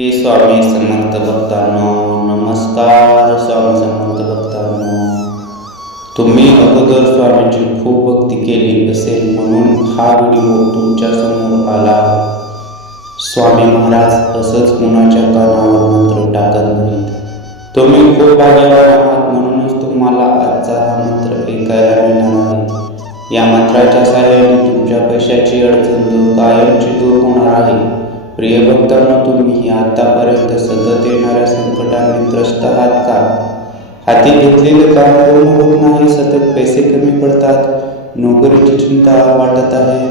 श्री स्वामी समर्थ भक्तांनो नमस्कार स्वामी समर्थ भक्तांनो तुम्ही अगोदर स्वामींची खूप भक्ती केली असेल म्हणून हा व्हिडिओ तुमच्यासमोर आला स्वामी महाराज असंच कुणाच्या कानावर मंत्र टाकत नाहीत तुम्ही खूप भाग्यवान आहात म्हणूनच तुम्हाला आजचा हा मंत्र ऐकायला मिळणार आहे या मंत्राच्या सहाय्याने तुमच्या पैशाची अडचण दूर कायमची दूर होणार आहे प्रियभक्तांनो तुम्ही आतापर्यंत सतत येणाऱ्या संकटांनी त्रस्त आहात का? हाती घेतलेले काम पूर्ण होत नाही सतत पैसे कमी पडतात नोकरीची चिंता वाटत आहे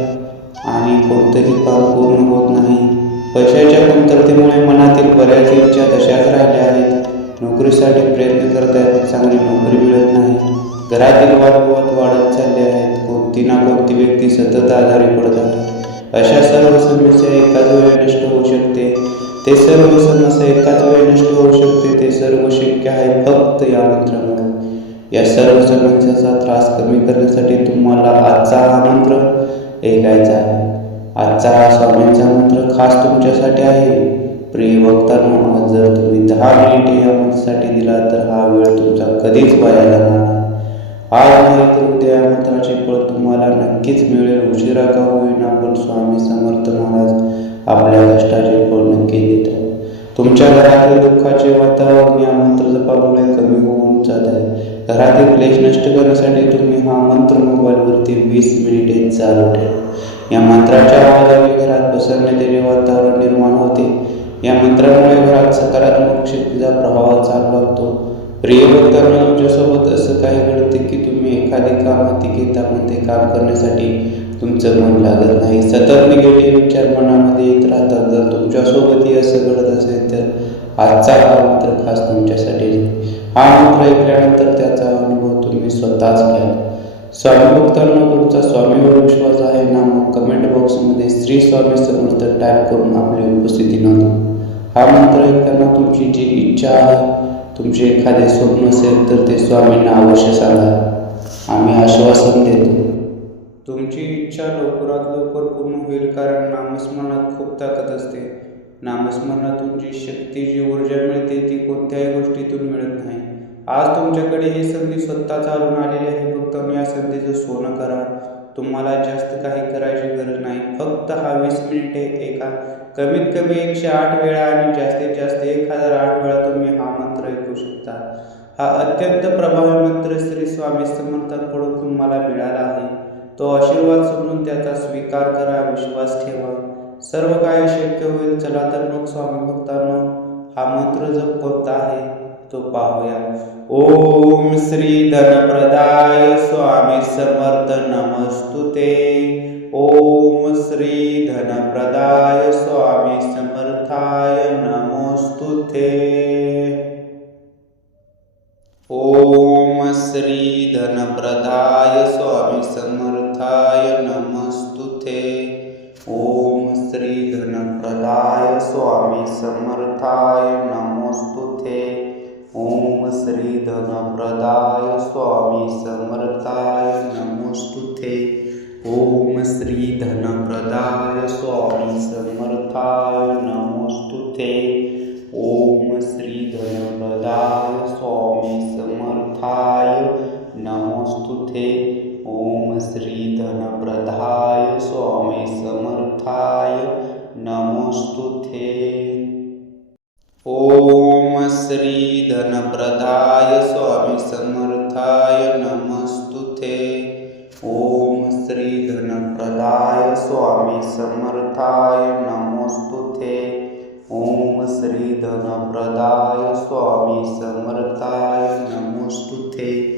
आणि कोणतंही काम पूर्ण होत नाही. पैशाच्या कमतरतेमुळे मनातील बऱ्याच इच्छा तशाच राहिल्या आहेत. नोकरीसाठी प्रयत्न करत आहेत चांगली नोकरी मिळत नाही. घरातील वादविवाद वाढत चालले आहेत. कोणती ना कोणती व्यक्ती सतत आजारी पडत आहे अशा सर्व समस्या एकाच वेळी नष्ट होऊ शकते. ते सर्व समस्या एकाच वेळी नष्ट होऊ शकते. ते सर्व शक्य आहे फक्त या मंत्रामुळे. या सर्व समस्याचा त्रास कमी करण्यासाठी तुम्हाला आजचा हा मंत्र ऐकायचा आहे. आजचा हा स्वामींचा मंत्र खास तुमच्यासाठी आहे. प्रिय भक्तांनो जर तुम्ही दहा मिनिटे या मंत्रासाठी दिला तर हा वेळ तुमचा कधीच वाया जाणार आज नाही तर उद्या या मंत्राचे फळ तुम्हाला नक्कीच मिळेल. उशिरा का होईना पण स्वामी समर्थ महाराज आपल्या कष्टाचे फळ नक्की देतात. तुमच्या घरातील दुःखाचे वातावरण या मंत्र जपामुळे कमी होऊन जात आहे. घरातील क्लेश नष्ट करण्यासाठी तुम्ही हा मंत्र मोबाईलवरती वीस मिनिटे चालू ठेवा. या मंत्राच्या आवाजाने घरात प्रसन्नतेचे वातावरण निर्माण होते. या मंत्रामुळे घरात सकारात्मक शक्तीचा प्रभाव चालू लागतो प्रिय भक्तांना तुमच्यासोबत असं काही घडते की तुम्ही एखादे काम हाती घेता पण ते काम करण्यासाठी तुमचं मन लागत नाही. सतत निगेटिव्ह विचार मनामध्ये येत राहतात. जर तुमच्यासोबतही असं घडत असेल तर आजचा हा मंत्र खास तुमच्यासाठी हा मंत्र ऐकल्यानंतर त्याचा अनुभव तुम्ही स्वतःच घ्याल स्वामी भक्तांना तुमचा स्वामीवर विश्वास आहे ना? मग कमेंट बॉक्समध्ये श्री स्वामी समर्थ टाईप करून आपली उपस्थिती नोंदवा. हा मंत्र ऐकताना तुमची जी इच्छा आहे तुमचे एखादे स्वप्न असेल तर ते स्वामींना अवश्य सांगा. आम्ही आश्वासन देतो. तुमची इच्छा लवकरात लवकर पूर्ण होईल कारण नामस्मरणात खूप ताकद असते. नामस्मरणातून जी शक्ती जी ऊर्जा मिळते ती कोणत्याही गोष्टीतून मिळत नाही. आज तुमच्याकडे ही संधी स्वतः चालून आलेली आहे. फक्त मी या संधीचं सोनं करा. तुम्हाला जास्त काही करायची गरज नाही. फक्त हा वीस मिनिटे एका कमीत कमी एकशे आठ वेळा आणि जास्तीत जास्त एक हजार आठ वेळा तुम्ही हा मंत्र शकता हा अत्यंत प्रभावी मंत्र श्री स्वामी समर्थांकडून तुम्हाला मिळाला आहे. तो आशीर्वाद समजून त्याचा स्वीकार करा विश्वास ठेवा. सर्व काय शक्य होईल चला तर मग स्वामी भक्तांनो हा मंत्र जप कोणता आहे तो पाहूया. ओम श्री धनप्रदाय स्वामी समर्थ नमस्तुते. ओम श्री धनप्रदाय स्वामी समर्थाय नमोस्तुते. ओम श्री धनप्रदाय स्वामी समर्थाय नमस्तुते ओम श्री धनप्रदाय स्वामी समर्थाय नमोस्तुते ओम श्री धनप्रदाय स्वामी समर्थाय नमोस्तुते ओम श्री धनप्रदाय स्वामी समर्थाय नमोस्तुते ओम श्री धनप्रदाय स्वामी समर्थाय नमोस्तुते ओम श्री धनप्रदाय स्वामी समर्थाय नमोस्तुते ओम श्री धनप्रदाय स्वामी समर्थाय नमस्तुते ओम श्री धनप्रदाय स्वामी समर्थाय नमोस्तुते ओम श्री धनप्रदाय स्वामी समर्थाय नमोस्तुते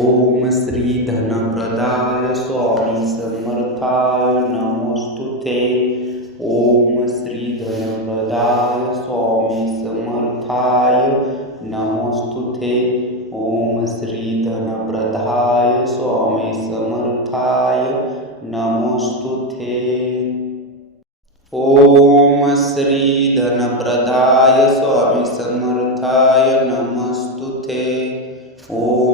ओम श्री धनप्रदाय स्वामी समर्थाय नमोस्तु ते ओम श्री धनप्रदाय स्वामी समर्थाय नमोस्तु ते ओम श्री धनप्रदाय स्वामी समर्थाय नमोस्तु ते ओम श्री धनप्रदाय स्वामी समर्थाय नमस्तुते ओम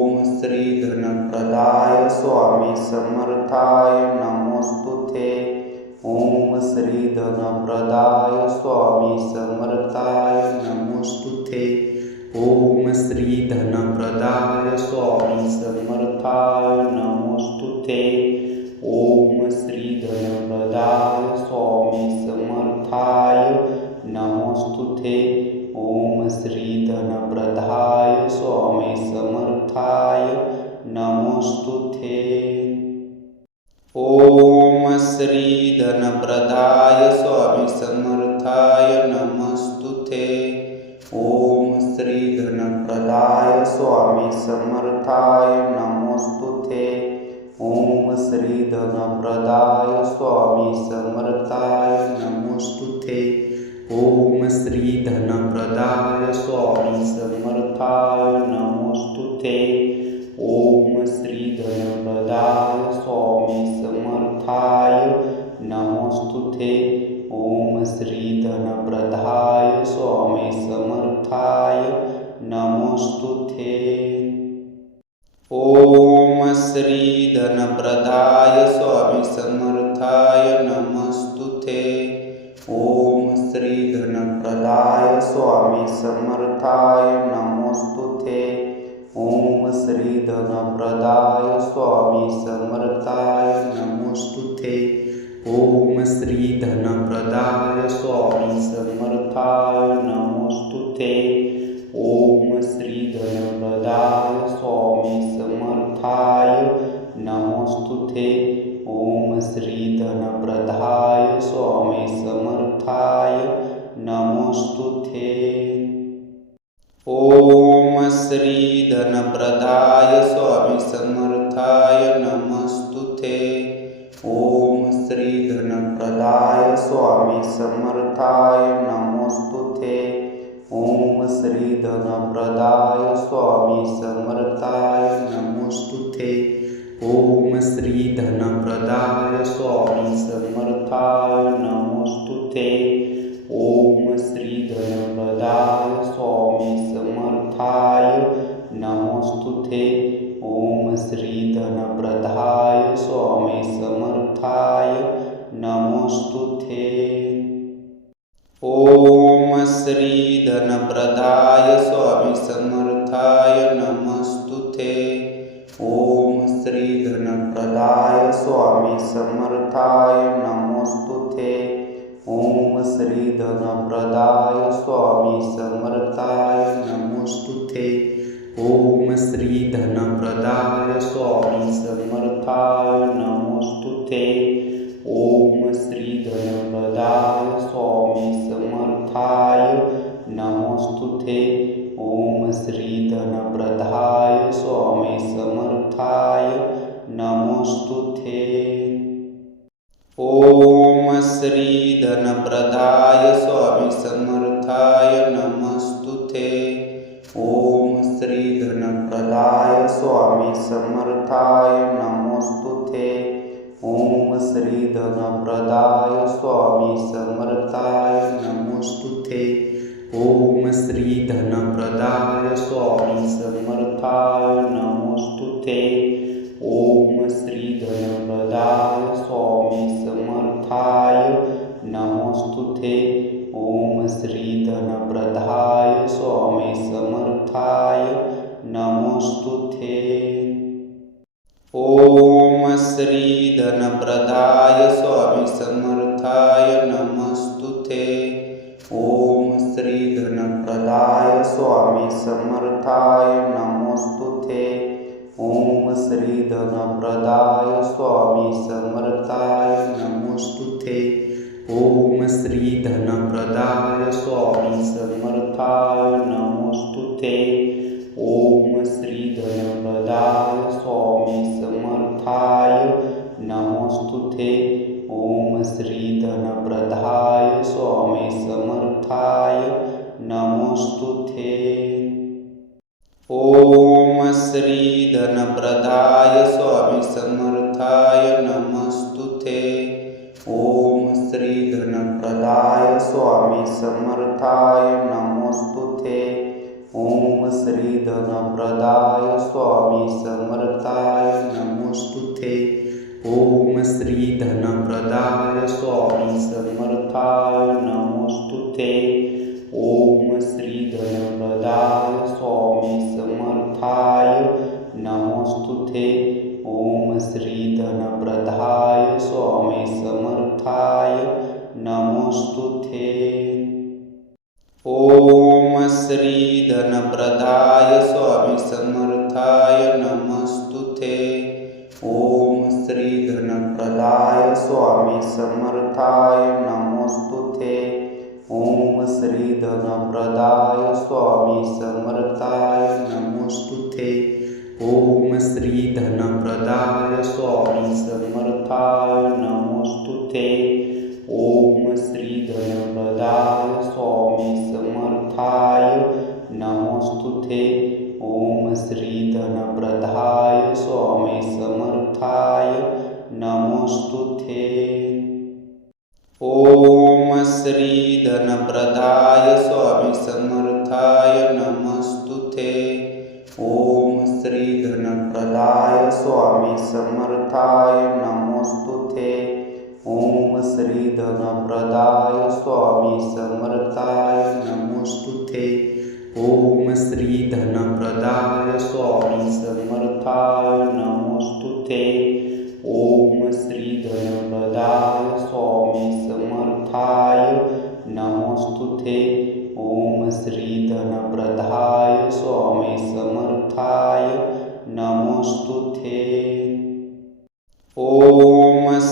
श्री धनप्रदाय स्वामी समर्थाय नमोस्तुते ओम श्री धनप्रदाय स्वामी समर्थाय नमोस्तुते ओम श्री धनप्रदाय स्वामी समर्थाय नमोस्तुते ओम श्री धनप्रदाय स्वामी समर्थाय नमोस्तुते ओम नमोस्तुते ओम श्री धनप्रदाय स्वामी समर्थाय नमोस्तुते ओम श्री धनप्रदाय स्वामी समर्थाय नमोस्तुते ओम श्री धनप्रदाय स्वामी समर्थाय नमस्तुते ओम श्री धनप्रदाय स्वामी समर्थाय ओम श्री धनप्रदाय स्वामी समर्थाय नमोस्तुते ओम श्री धनप्रदाय स्वामी समर्थाय नमोस्तुते श्रीधनप्रदाय श्री धनप्रदाय स्वामी समर्थाय नमोस्तुते ओम श्री धनप्रदाय स्वामी समर्थाय नमोस्तुते ओम श्री धनप्रदाय स्वामी समर्थाय नमोस्तुते ओम श्री श्रीधनप्रदाय ओम श्री प्रदाय स्वामी समर्थाय नमोस्तुते ओम श्री धनप्रदाय स्वामी समर्थाय नमोस्तुते ओम श्री धनप्रदाय स्वामी समर्थाय नमोस्तुते ओम श्री धनप्रदाय स्वामी समर्थाय नमोस्तुते ओम श्री धनप्रदाय स्वामी स्वामी समर्थाय नमोस्तुते ओम श्री धनप्रदाय स्वामी समर्थाय नमोस्तुते ओम श्री धनप्रदाय स्वामी समर्थाय नमोस्तुते ओम श्री धनप्रदाय स्वामी समर्थाय नमोस्तुते ओम श्री धनप्रदाय ओम श्री धनप्रदाय स्वामी समर्थाय नमस्तुते ओम श्री धनप्रदाय स्वामी समर्थाय नमोस्तुते ओम श्री धनप्रदाय स्वामी समर्थाय नमोस्तुते ओम श्री धनप्रदाय स्वामी श्री धनप्रदाय स्वामी समर्थाय नमोस्तुते ओम श्री धनप्रदाय स्वामी समर्थाय नमोस्तुते ओम श्री धनप्रदाय स्वामी समर्थाय नमोस्तुते ओम श्री धनप्रदाय स्वामी समर्थाय नमोस्तुते ओम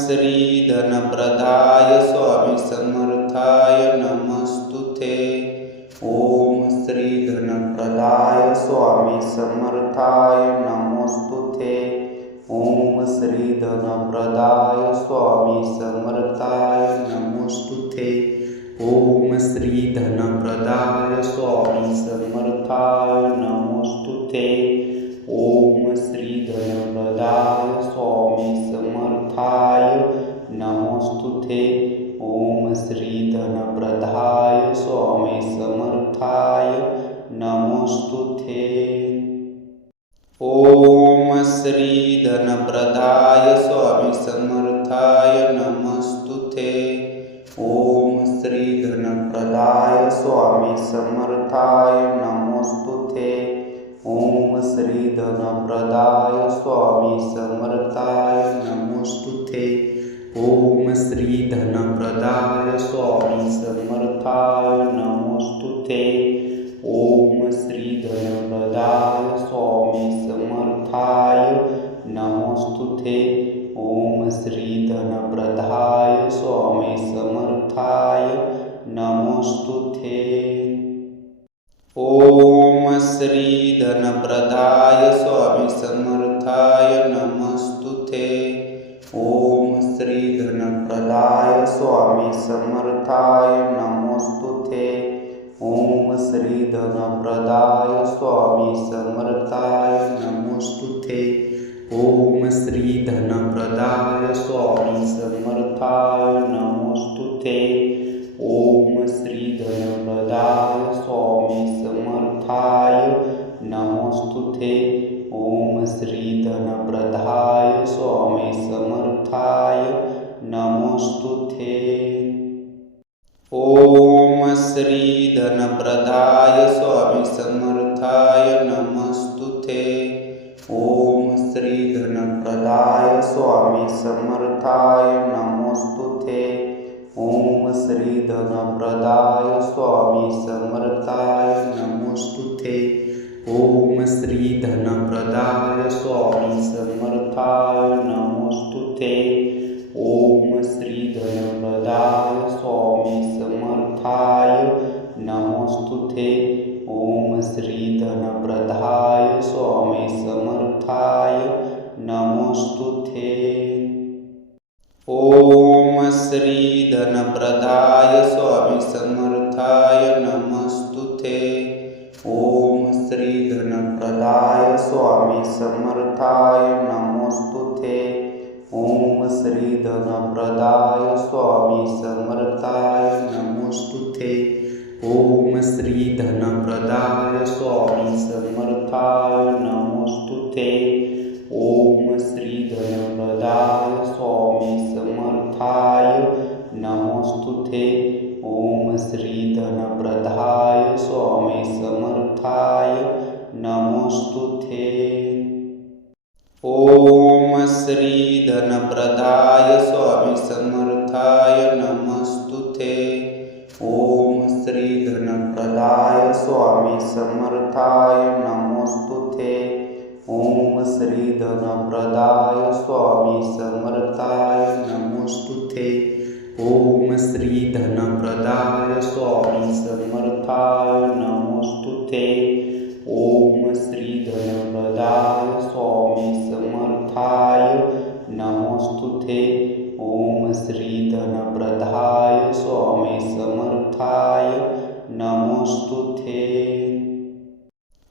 ओम श्री धनप्रदाय स्वामी समर्थाय नमस्तुते ओम श्री धनप्रदाय स्वामी समर्थाय नमोस्तुते ओम श्री धनप्रदाय स्वामी समर्थाय नमोस्तुते ओम श्री धनप्रदाय स्वामी समर्थाय नमोस्तुते ओम श्री धनप्रदाय स्वामी समर्थाय नमोस्तुते ओम श्री धनप्रदाय स्वामी समर्थाय। नमोस्तुते ओम श्री धनप्रदाय स्वामी समर्थाय। नमस्तुते ओम श्री धनप्रदाय स्वामी समर्थाय। नमोस्तुते ओम श्री ओम श्री धनप्रदाय स्वामी समर्थाय नमस्तुते ओम श्री धनप्रदाय स्वामी समर्थाय नमोस्तुते ओम श्री धनप्रदाय स्वामी समर्थाय नमोस्तुते ओम श्री धनप्रदाय समर्थाय नमोस्तुते ओम श्री धनप्रदाय स्वामी समर्थाय। नमोस्तुते ओम श्री धनप्रदाय स्वामी समर्थाय। नमस्तुते ओम श्री धनप्रदाय स्वामी समर्थाय। नमोस्तुते ओम श्री धनप्रदाय स्वामी समर्थाय। नमोस्तुते। ओम श्री धनप्रदाय स्वामी समर्थाय नमोस्तुते। ओम श्री धनप्रदाय स्वामी समर्थाय नमोस्तुते। ओम श्री धनप्रदाय स्वामी समर्थाय नमोस्तुते। ओम श्री धनप्रदाय स्वामी समर्थाय धनप्रदाय स्वामी समर्थाय नमोस्तुते ओम श्री धनप्रदाय स्वामी समर्थाय नमोस्तुते ओम श्री धनप्रदाय स्वामी समर्थाय नमोस्तुते ओम श्री धनप्रदाय स्वामी समर्थाय नमस्तुते ओम श्री धनप्रदाय स्वामी समर्थाय नमोस्तुते ओम श्री धनप्रदाय स्वामी समर्थाय नमोस्तुते ओम श्री धनप्रदाय स्वामी समर्थाय नमोस्तुते ओम श्री धनप्रदाय स्वामी समर्थाय नमोस्तुते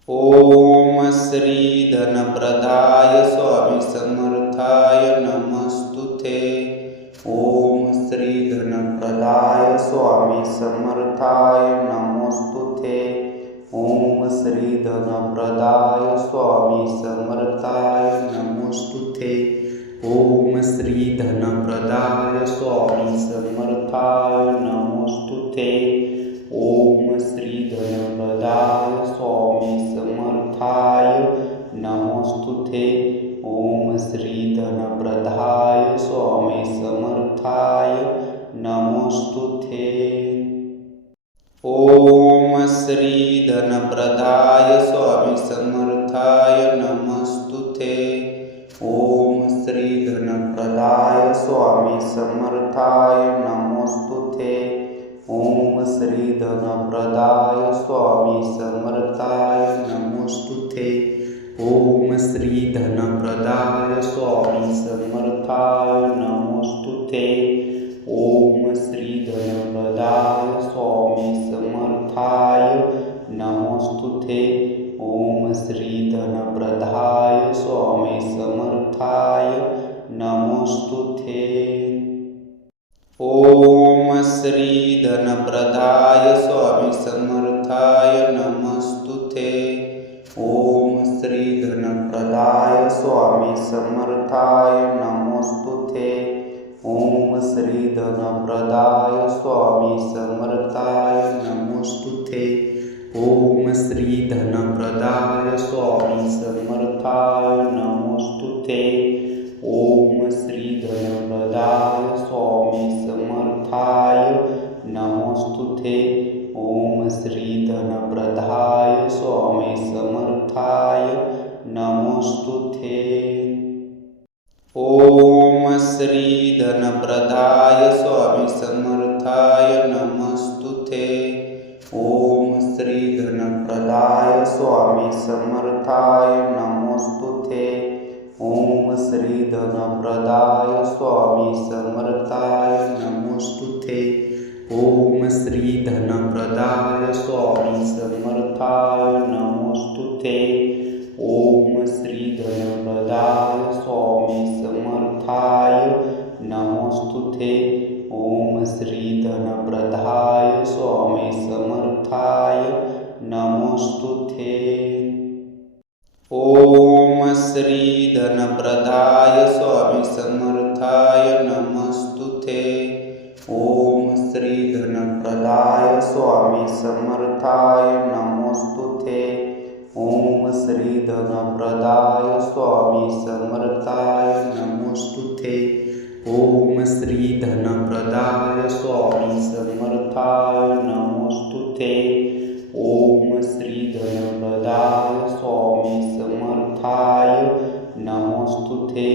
ओम श्री धनप्रदाय स्वामी समर्थाय नमोस्तुते ओम श्री धनप्रदाय स्वामी समर्थाय नमस्तुते ओम श्री धनप्रदाय स्वामी सम ओम श्री धनप्रदाय स्वामी समर्थाय नमोस्तुते ओम श्री धनप्रदाय स्वामी समर्थाय नमोस्तुते ओम श्री धनप्रदाय स्वामी समर्थाय नमोस्तुते ओम श्री धनप्रदाय धनप्रदाय स्वामी समर्थाय नमोस्तुते ओम श्री धनप्रदाय स्वामी समर्थाय नमोस्तुते ओम श्री धनप्रदाय स्वामी समर्थाय नमोस्तुते नमोस्तुते ओम श्री धनप्रदाय स्वामी समर्थाय नमोस्तु ते। ओम श्री धनप्रदाय स्वामी समर्थाय नमोस्तु ते।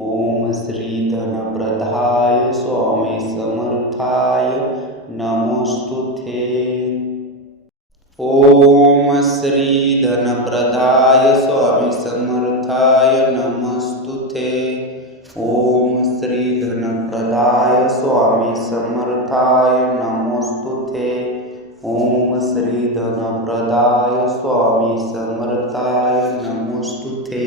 ओम श्री धनप्रदाय स्वामी समर्थाय नमोस्तु ते। ओम श्री धनप्रदाय स्वामी समर्थाय नमो धनप्रदाय स्वामी समर्थाय नमोस्तुते ओम श्री धनप्रदाय स्वामी समर्थाय नमोस्तुते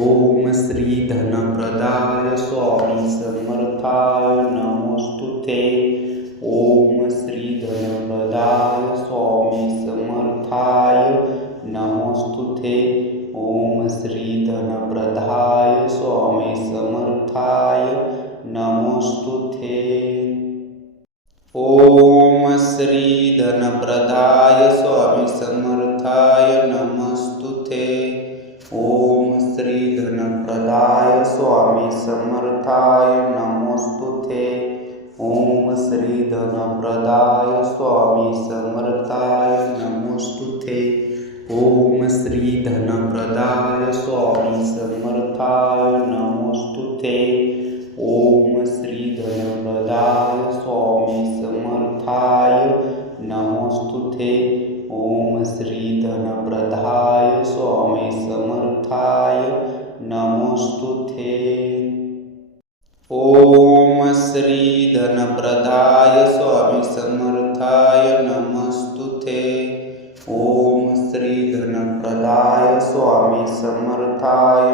ओम श्री धनप्रदाय स्वामी समर्थाय नमोस्तुते ओम श्री धन धनप्रदाय स्वामी समर्थाय नमोस्तुते ओम श्री धनप्रदाय स्वामी समर्थाय नमोस्तुते ओम श्री धनप्रदाय स्वामी समर्थाय नमोस्तुते ओम श्री धनप्रदाय स्वामी समर्थाय नमोस्तुते ओम श्री धनप्रदाय स्वामी समर्थाय नमस्तुते ओम श्री धनप्रदाय स्वामी समर्थाय